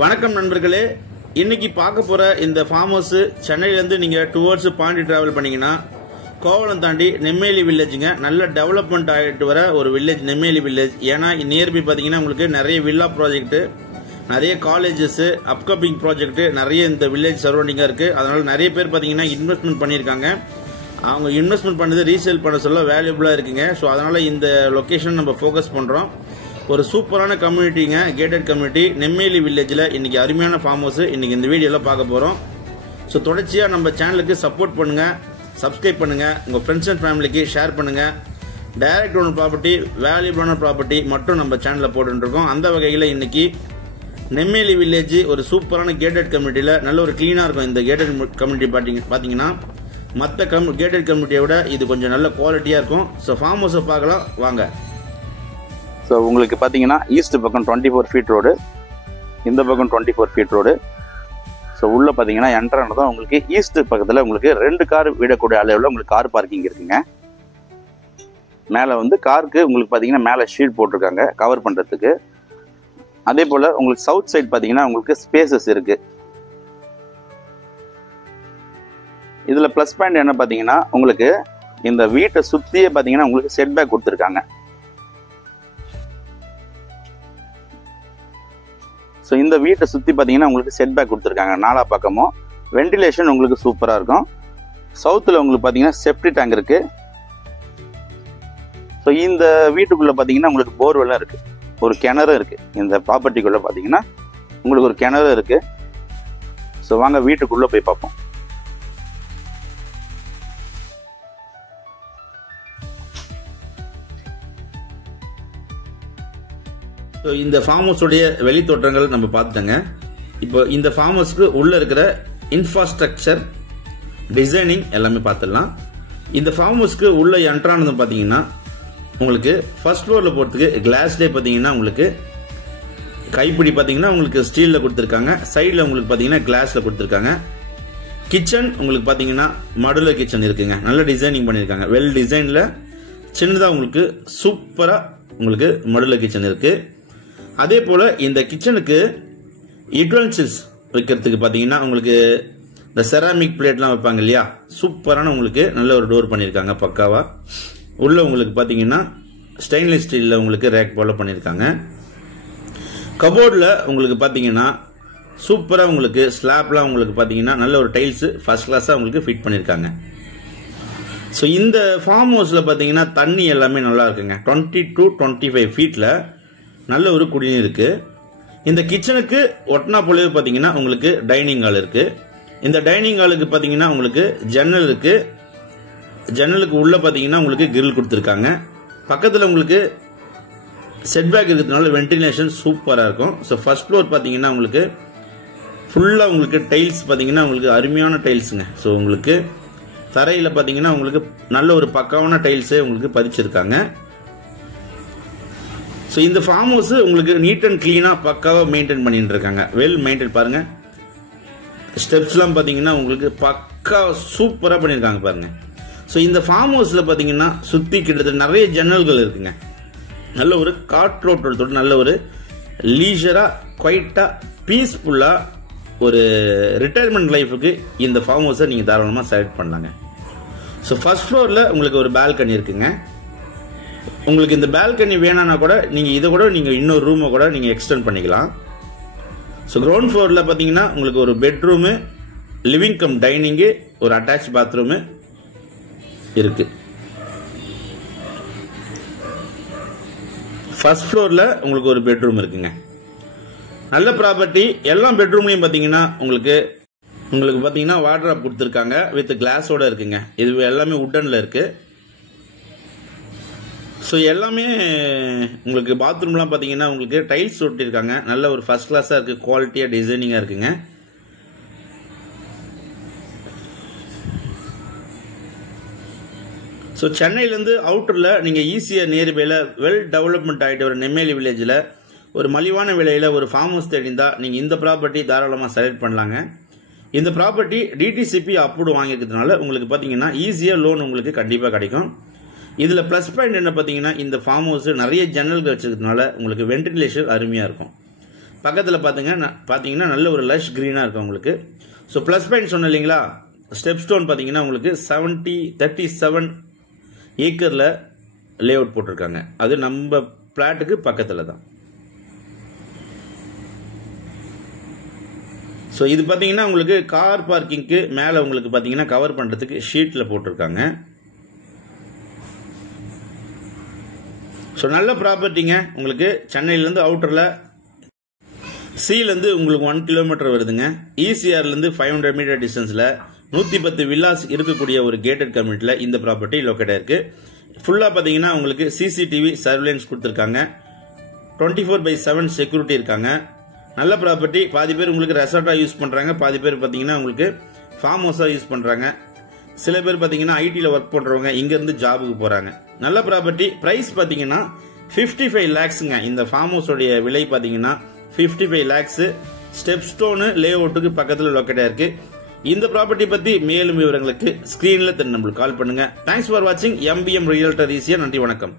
வணக்கம் நண்பர்களே, இன்னைக்கு பார்க்க போற இந்த ஃபார்ம் ஹவுஸ் சென்னையில இருந்து நீங்க டுவர்ட்ஸ் பாண்டி டிராவல் பண்ணீங்கன்னா கோவளம் தாண்டி நெம்மேலி வில்லேஜுங்க. நல்ல டெவலப்மெண்ட் ஆகிட்டு வர ஒரு வில்லேஜ் நெம்மேலி வில்லேஜ். ஏன்னா நியர்பை பார்த்தீங்கன்னா உங்களுக்கு நிறைய வில்லா ப்ராஜெக்ட், நிறைய காலேஜஸ், அப்கமிங் ப்ராஜெக்ட் நிறைய இந்த வில்லேஜ் சரௌண்டிங்காக இருக்கு. அதனால நிறைய பேர் பார்த்தீங்கன்னா இன்வெஸ்ட்மெண்ட் பண்ணியிருக்காங்க. அவங்க இன்வெஸ்ட்மெண்ட் பண்ணது ரீசேல் பண்ண சொல்ல வேல்யூபிளாக இருக்குங்க. ஸோ அதனால இந்த லொக்கேஷன் நம்ம ஃபோக்கஸ் பண்ணுறோம். ஒரு சூப்பரான கம்யூனிட்டிங்க, கேட்டட் கம்யூனிட்டி நெம்மேலி வில்லேஜில் இன்னைக்கு அருமையான ஃபார்ம் ஹவுஸ் இன்னைக்கு இந்த வீடியோவில் பார்க்க போகிறோம். ஸோ தொடர்ச்சியாக நம்ம சேனலுக்கு சப்போர்ட் பண்ணுங்க, சப்ஸ்கிரைப் பண்ணுங்க, உங்கள் ஃப்ரெண்ட்ஸ் அண்ட் ஃபேமிலிக்கு ஷேர் பண்ணுங்க. டைரக்ட் ஓன் ப்ராப்பர்ட்டி, வேல்யூபிளான ப்ராப்பர்ட்டி மட்டும் நம்ம சேனலில் போட்டுருக்கோம். அந்த வகையில் இன்னைக்கு நெம்மேலி வில்லேஜ் ஒரு சூப்பரான கேட்டட் கம்யூனிட்டியில் நல்ல ஒரு கிளீனாக இருக்கும். இந்த கேட்டட் கம்யூனிட்டி பார்த்தீங்கன்னா மற்ற கேட்டட் கம்யூனிட்டியை விட இது கொஞ்சம் நல்ல குவாலிட்டியாக இருக்கும். ஸோ ஃபார்ம் ஹவுஸை பார்க்கலாம் வாங்க. ஸோ உங்களுக்கு பார்த்தீங்கன்னா ஈஸ்ட் பக்கம் 24 ஃபீட் ரோடு, இந்த பக்கம் 24 ஃபீட் ரோடு. ஸோ உள்ளே பார்த்தீங்கன்னா என்ட்ரானது தான் உங்களுக்கு ஈஸ்ட் பக்கத்தில் உங்களுக்கு 2 கார் விடக்கூடிய அளவில் உங்களுக்கு கார் பார்க்கிங் இருக்குங்க. மேலே வந்து காருக்கு உங்களுக்கு பார்த்தீங்கன்னா மேலே ஷீட் போட்டிருக்காங்க கவர் பண்ணுறதுக்கு. அதே போல் உங்களுக்கு சவுத் சைட் பார்த்தீங்கன்னா உங்களுக்கு ஸ்பேசஸ் இருக்குது. இதில் ப்ளஸ் பாயிண்ட் என்ன பார்த்தீங்கன்னா உங்களுக்கு இந்த வீட்டை சுற்றியே பார்த்தீங்கன்னா உங்களுக்கு செட்பேக் கொடுத்துருக்காங்க. ஸோ இந்த வீட்டை சுற்றி பார்த்தீங்கன்னா உங்களுக்கு செட்பேக் கொடுத்துருக்காங்க. நாலா பக்கமும் வென்டிலேஷன் உங்களுக்கு சூப்பராக இருக்கும். சவுத்தில் உங்களுக்கு பார்த்தீங்கன்னா செப்டி டேங்க் இருக்குது. ஸோ இந்த வீட்டுக்குள்ளே பார்த்தீங்கன்னா உங்களுக்கு போர்வெல்லாம் இருக்குது, ஒரு கிணறு இருக்குது. இந்த ப்ராப்பர்ட்டிக்குள்ளே பார்த்தீங்கன்னா உங்களுக்கு ஒரு கிணறு இருக்குது. ஸோ வாங்க வீட்டுக்குள்ளே போய் பார்ப்போம். ஸோ இந்த ஃபார்ம் ஹவுஸுடைய வெளி தோற்றங்கள் நம்ம பார்த்துட்டோங்க. இப்போ இந்த ஃபார்ம் ஹவுஸ்க்கு உள்ள இருக்கிற இன்ஃப்ராஸ்ட்ரக்சர், டிசைனிங் எல்லாமே பார்த்துடலாம். இந்த ஃபார்ம் ஹவுஸ்க்கு உள்ள என்ட்ரானது பார்த்தீங்கன்னா உங்களுக்கு ஃபர்ஸ்ட் ஃப்ளோரில் போகிறதுக்கு கிளாஸ்லேயே பார்த்தீங்கன்னா உங்களுக்கு கைப்பிடி பார்த்தீங்கன்னா உங்களுக்கு ஸ்டீலில் கொடுத்துருக்காங்க. சைடில் உங்களுக்கு பார்த்தீங்கன்னா கிளாஸில் கொடுத்துருக்காங்க. கிச்சன் உங்களுக்கு பார்த்தீங்கன்னா மாடுலர் கிச்சன் இருக்குங்க. நல்ல டிசைனிங் பண்ணியிருக்காங்க. வெல் டிசைனில் சின்னதாக உங்களுக்கு சூப்பராக உங்களுக்கு மாடுலர் கிச்சன் இருக்குது. அதே போல் இந்த கிச்சனுக்கு யுட்டென்சில்ஸ் வைக்கிறதுக்கு பார்த்தீங்கன்னா உங்களுக்கு இந்த செராமிக் பிளேட்லாம் வைப்பாங்க இல்லையா, சூப்பரான உங்களுக்கு நல்ல ஒரு டோர் பண்ணியிருக்காங்க பக்காவா. உள்ள உங்களுக்கு பார்த்தீங்கன்னா ஸ்டெயின்லெஸ் ஸ்டீலில் உங்களுக்கு ரேக் போல பண்ணியிருக்காங்க. கபோர்டில் உங்களுக்கு பார்த்தீங்கன்னா சூப்பராக உங்களுக்கு ஸ்லாப்லாம் உங்களுக்கு பார்த்தீங்கன்னா நல்ல ஒரு டைல்ஸு ஃபர்ஸ்ட் கிளாஸாக உங்களுக்கு ஃபிட் பண்ணியிருக்காங்க. ஸோ இந்த ஃபார்ம் ஹவுஸில் பார்த்தீங்கன்னா தண்ணி எல்லாமே நல்லா இருக்குங்க. 20 to 25 ஃபீட்டில் நல்ல ஒரு குடிநீர் இருக்குது. இந்த கிச்சனுக்கு ஒட்டினா போலவே பார்த்தீங்கன்னா உங்களுக்கு டைனிங் ஹால் இருக்குது. இந்த டைனிங் ஹாலுக்கு பார்த்தீங்கன்னா உங்களுக்கு ஜன்னல் இருக்குது. ஜன்னலுக்கு உள்ளே பார்த்தீங்கன்னா உங்களுக்கு கிரில் கொடுத்துருக்காங்க. பக்கத்தில் உங்களுக்கு செட்பேக் இருக்கிறதுனால வென்டிலேஷன் சூப்பராக இருக்கும். ஸோ ஃபர்ஸ்ட் ஃப்ளோர் பார்த்தீங்கன்னா உங்களுக்கு ஃபுல்லாக உங்களுக்கு டைல்ஸ் பார்த்தீங்கன்னா உங்களுக்கு அருமையான டைல்ஸுங்க. ஸோ உங்களுக்கு தரையில் பார்த்தீங்கன்னா உங்களுக்கு நல்ல ஒரு பக்காவான டைல்ஸே உங்களுக்கு பதிச்சிருக்காங்க. ஸோ இந்த ஃபார்ம் ஹவுஸ் உங்களுக்கு நீட் அண்ட் கிளீனாக பக்காவாக மெயின்டைன் பண்ணிட்டு இருக்காங்க. வெல் மெயின்டைன் பாருங்க. ஸ்டெப்ஸ்லாம் பார்த்தீங்கன்னா உங்களுக்கு பக்கா சூப்பராக பண்ணியிருக்காங்க பாருங்க. ஸோ இந்த ஃபார்ம் ஹவுஸில் பார்த்தீங்கன்னா சுற்றி கிட்டத்தட்ட நிறைய ஜன்னல்கள் இருக்குங்க. நல்ல ஒரு காற்றோட்டத்தோட நல்ல ஒரு லீஜராக குவைட்டாக பீஸ்ஃபுல்லாக ஒரு ரிட்டையர்மெண்ட் லைஃபுக்கு இந்த ஃபார்ம் ஹவுஸை நீங்கள் தாராளமாக செலக்ட் பண்ணலாங்க. ஸோ ஃபர்ஸ்ட் ஃப்ளோரில் உங்களுக்கு ஒரு பால்கனி இருக்குங்க. உங்களுக்கு இந்த பால்கனி வேணான்னா கூட நீங்கள் இதை கூட நீங்கள் இன்னொரு ரூமை கூட நீங்கள் எக்ஸ்டெண்ட் பண்ணிக்கலாம். ஸோ கிரவுண்ட் ஃப்ளோரில் பார்த்தீங்கன்னா உங்களுக்கு ஒரு பெட்ரூமு, லிவிங் கம் டைனிங்கு, ஒரு அட்டாச் பாத்ரூமு இருக்குது. ஃபர்ஸ்ட் ஃப்ளோரில் உங்களுக்கு ஒரு பெட்ரூம் இருக்குங்க. நல்ல ப்ராப்பர்ட்டி. எல்லா பெட்ரூம்லையும் பார்த்தீங்கன்னா உங்களுக்கு பார்த்தீங்கன்னா வார்ட்ராப் கொடுத்துருக்காங்க வித் கிளாஸோட இருக்குங்க. இது எல்லாமே உட்டனில் இருக்குது. ஸோ எல்லாமே உங்களுக்கு பாத்ரூம்லாம் பார்த்தீங்கன்னா உங்களுக்கு டைல்ஸ் ஒட்டியிருக்காங்க. நல்ல ஒரு ஃபர்ஸ்ட் கிளாஸாக இருக்குது, குவாலிட்டியாக டிசைனிங்காக இருக்குங்க. ஸோ சென்னையிலேருந்து அவுட்டரில் நீங்கள் ஈஸியாக நியர்பையில் வெல் டெவலப்மெண்ட் ஆகிட்டு வர நெம்மேலி வில்லேஜில் ஒரு மலிவான விலையில் ஒரு ஃபார்ம் ஹவுஸ் தேடிந்தால் நீங்கள் இந்த ப்ராப்பர்ட்டி தாராளமாக செலக்ட் பண்ணலாங்க. இந்த ப்ராப்பர்ட்டி டிடிசிபி அப்ரூவ் வாங்கிக்கிறதுனால உங்களுக்கு பார்த்தீங்கன்னா ஈஸியாக லோன் உங்களுக்கு கண்டிப்பாக கிடைக்கும். இதில் ப்ளஸ் பாயிண்ட் என்ன பார்த்தீங்கன்னா இந்த ஃபார்ம் ஹவுஸ் நிறைய ஜன்னல்கள் வச்சிருக்கிறதுனால உங்களுக்கு வென்டிலேஷன் அருமையாக இருக்கும். பக்கத்தில் பார்த்தீங்கன்னா நல்ல ஒரு லஷ் க்ரீனாக இருக்கும் உங்களுக்கு. ஸோ ப்ளஸ் பாயிண்ட் சொன்னேன் இல்லைங்களா, ஸ்டெப் ஸ்டோன் பார்த்தீங்கன்னா உங்களுக்கு 37 ஏக்கரில் லே அவுட் போட்டிருக்காங்க. அது நம்ம பிளாட்டுக்கு பக்கத்தில் தான். ஸோ இது பார்த்தீங்கன்னா உங்களுக்கு கார் பார்க்கிங்க்கு மேலே உங்களுக்கு பார்த்தீங்கன்னா கவர் பண்ணுறதுக்கு ஷீட்டில் போட்டிருக்காங்க. ஸோ நல்ல ப்ராப்பர்ட்டிங்க. உங்களுக்கு சென்னையிலேருந்து அவுட்டரில் சீலேருந்து உங்களுக்கு 1 கிலோமீட்டர் வருதுங்க. ஈசிஆர்லேருந்து 500 மீட்டர் டிஸ்டன்ஸில் 110 வில்லாஸ் இருக்கக்கூடிய ஒரு கேட்டட் கம்யூனிட்டியில் இந்த ப்ராப்பர்ட்டி லொக்கேட் ஆயிருக்கு. ஃபுல்லாக பார்த்தீங்கன்னா உங்களுக்கு சிசிடிவி சர்வேலன்ஸ் கொடுத்துருக்காங்க. 24/7 செக்யூரிட்டி இருக்காங்க. நல்ல ப்ராப்பர்ட்டி. பாதி பேர் உங்களுக்கு ரெசார்ட்டாக யூஸ் பண்ணுறாங்க, பாதி பேர் பார்த்தீங்கன்னா உங்களுக்கு ஃபார்ம் ஹவுஸாக யூஸ் பண்ணுறாங்க. சில பேர் பார்த்தீங்கன்னா ஐடியில் ஒர்க் பண்ணுறவங்க இங்கேருந்து ஜாபுக்கு போகிறாங்க. நல்ல ப்ராப்பர்ட்டி. ப்ரைஸ் பார்த்தீங்கன்னா 55 lakhsங்க. இந்த ஃபார்ம் ஹவுஸோடைய விலை பார்த்தீங்கன்னா 55 lakhs. ஸ்டெப் ஸ்டோனு லே அவுட்டுக்கு பக்கத்தில் லொக்கேட் ஆயிருக்கு. இந்த ப்ராப்பர்ட்டி பற்றி மேலும் விவரங்களுக்கு ஸ்க்ரீனில் நம்மளுக்கு கால் பண்ணுங்க. தேங்க்ஸ் ஃபார் வாட்சிங். MBM ரியல்டர் ஈஸியா. நன்றி, வணக்கம்.